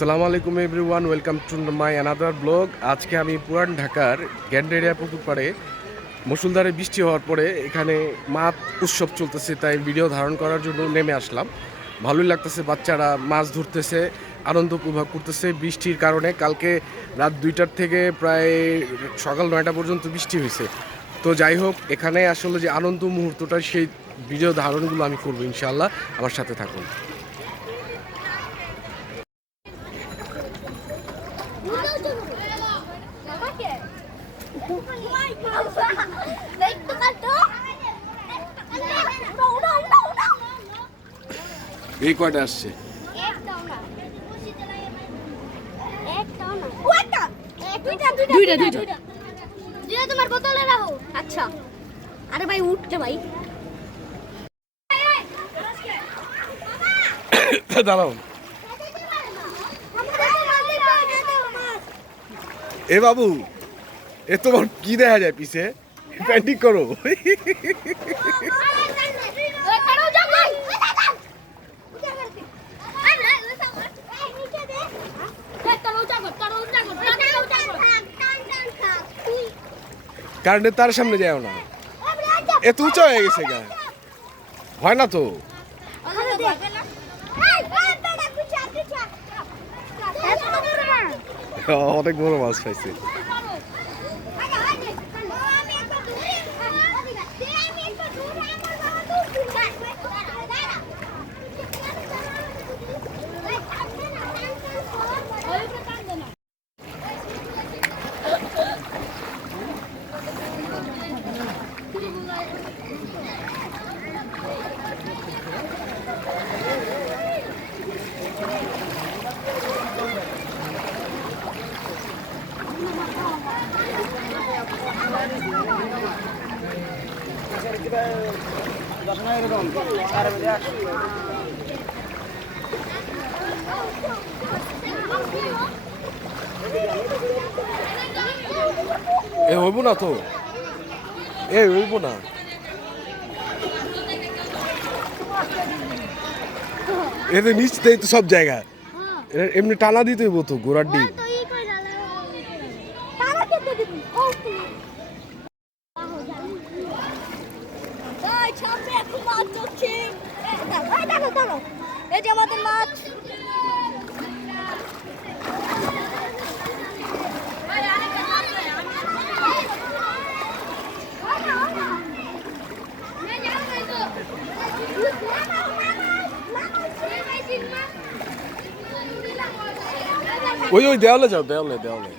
আসসালামু আলাইকুম everyone, welcome to my another blog. আজকে আমি পুরান ঢাকার গ্যান্ডেরিয়া পুকুর পাড়ে মুসুলধারে বৃষ্টি হওয়ার পরে এখানে মাছ উৎসব চলতেছে, তাই ভিডিও ধারণ করার জন্য নেমে আসলাম। ভালোই লাগতেছে, বাচ্চারা মাছ ধরতেছে, আনন্দ উপভোগ করতেছে বৃষ্টির কারণে। কালকে রাত দুইটার থেকে প্রায় সকাল নয়টা পর্যন্ত বৃষ্টি হয়েছে। তো যাই হোক, এখানে আসলে যে আনন্দ মুহূর্তটা, সেই ভিডিও ধারণগুলো আমি করব ইনশাল্লাহ আমার সাথে থাকুন। এই কয়টা আসছে? দুইটা, দুইটা। দুইটা তোমার বোতলে রাখো। আচ্ছা। আরে ভাই উঠতে ভাই। দাঁড়াও। এ বাবু এ তোমার কি দেখা যায় পিছে? প্যান্টিক করো। কারেন্টের তার সামনে যায় না এত উঁচা হয়ে গেছে গা হয় না তো অনেক বড় মাছ পাইছে এ হইব না তো? এ হইব না। এতে নিচ দেয় তো সব জায়গায় এ এমনি টানা দিতে হইব তো গোড়ার ডিম। এই যে আমাদের মাছ ওই ওই দেওয়ালে যাও দেওয়ালে দেওয়ালে।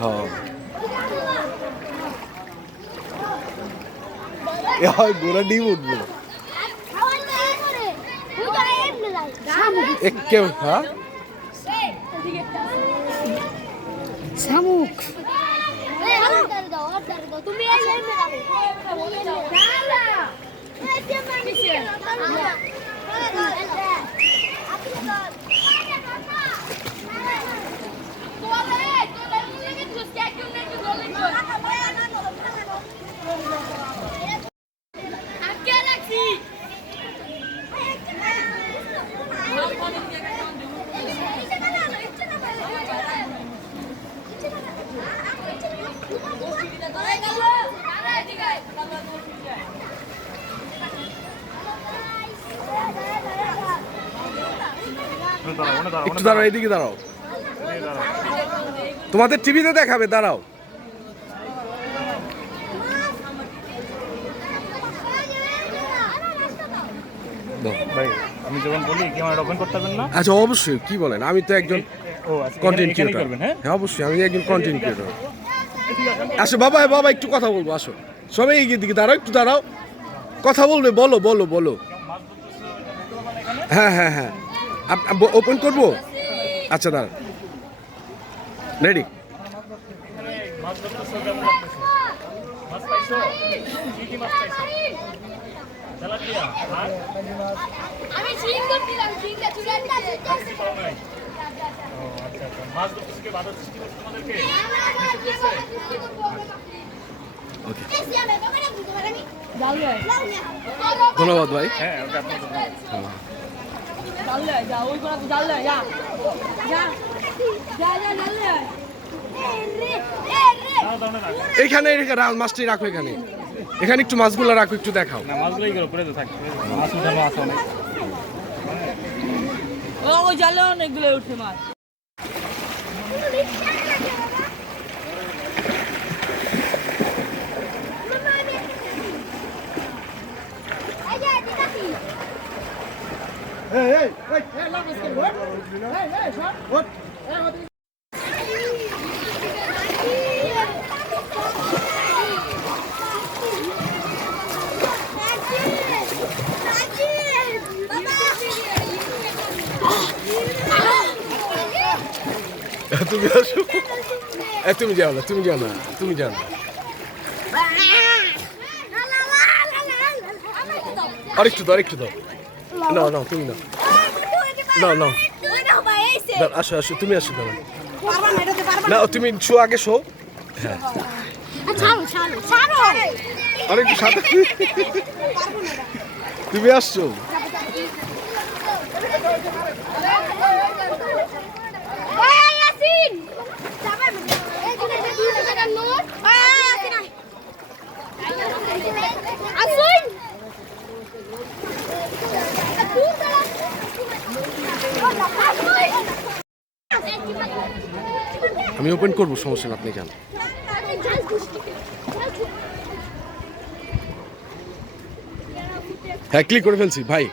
হ্যাঁ এ হয় গোড়া ডিম উঠবো এক কেউ হ্যাঁ? শামুক। তুমি একটু দাঁড়াও এইদিকে দাঁড়াও। তোমাদের টিভিতে দেখাবে দাঁড়াও। ভাই আমি যখন বলি ক্যামেরা ওপেন করতে পারবেন না? আচ্ছা অবশ্যই কি বলেন? আমি তো একজন আচ্ছা কন্টেন্ট ক্রিয়েটর হ্যাঁ? হ্যাঁ অবশ্যই আমি একজন কন্টেন্ট ক্রিয়েটর আসো বাবা বাবা একটু কথা বলব আসো। সবাই এগিয়ে দিকে দাঁড়াও একটু দাঁড়াও। কথা বলবে বলো বলো বলো। হ্যাঁ হ্যাঁ হ্যাঁ। ওপেন করব? আচ্ছা দাঁড়া রেডি আচ্ছা আচ্ছা। জাল ভাই ধন্যবাদ ভাই। হ্যাঁ জানলে যা ওই তো যা। যা যা যা। এখানে রেখে মাছটি রাখো এখানে। এখানে একটু মাছগুলো রাখো একটু দেখাও। না মাছগুলোই গেল পড়ে তো থাকে মাছ উঠানো আছে অনেক। ও ওই জালে অনেকগুলো উঠে মাছ। তুমি আসো এ, তুমি যাও না তুমি যাও না তুমি যাও না আরেকটু দাও আরেকটু দাও না না তুমি না। না না। দাও, আসো আসো তুমি আসো দাও না তুমি শো আগে শো। ছাড়ো আরেকটু সাথে। তুমি আসছো। ওই ইয়াসিন যাবে এই যে এই যে 2 টাকার নোট ওই ইয়াসিন আয়। আসুন আমি ওপেন করব সমস্যা আপনি যান। হ্যাঁ ক্লিক করে ফেলছি ভাই।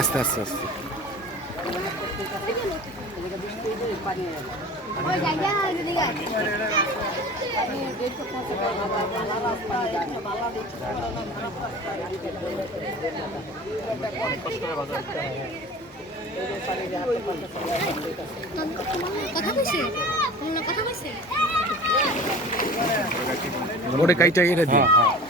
আস্তে আস্তে আস্তে। কথা কইছি? কথা কইছি ওরে কাইটা এটা ফিটটাও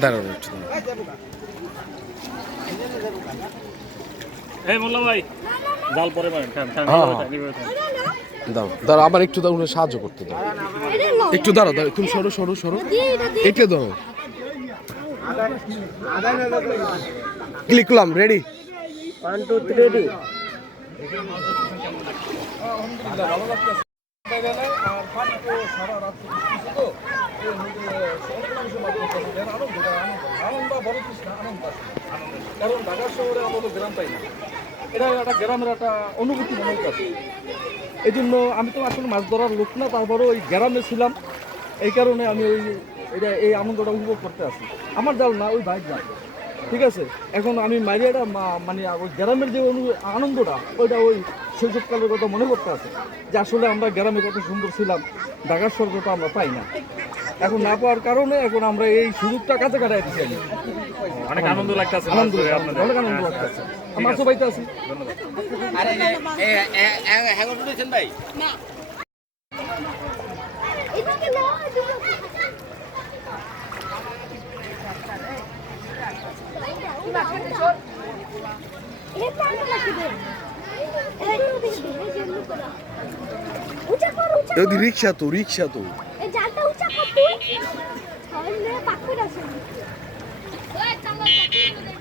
দাঁড়ানো একটু এই মোল্লা ভাই জাল পরে মারেন খান খান হ্যাঁ, হ্যাঁ। দাও দাঁড়াও আমার একটু দাও উনি সাহায্য করতে দাও। একটু দাঁড়াও দাঁড়াও তুমি সরো সরো সরো। এটা দাও। ক্লিক করলাম রেডি গ্রাম পাই না এটা একটা গ্রামের একটা অনুভূতি মনে কাছে এই জন্য আমি তো আসলে মাছ ধরার লোক না তারপরেও ওই গ্রামে ছিলাম এই কারণে আমি ওই এটা এই আনন্দটা উপভোগ করতে আসি আমার জাল না ওই ভাই জাল ঠিক আছে এখন আমি মারিয়াটা মানে ওই গ্রামের যে আনন্দটা ওইটা ওই শৈশবকালের কথা মনে করতে আছে যে আসলে আমরা গ্রামে কত সুন্দর ছিলাম ঢাকার স্বর্গটা আমরা পাই না এখন না পাওয়ার কারণে এখন আমরা এই সুযোগটা কাছে কাটাই দিচ্ছি আমি অনেক আনন্দ লাগতেছে আনন্দ অনেক আনন্দ লাগতেছে। মাছও পাইতে আছি। এদিকে না। উঁচা কর উঁচা কর। উঁচা কর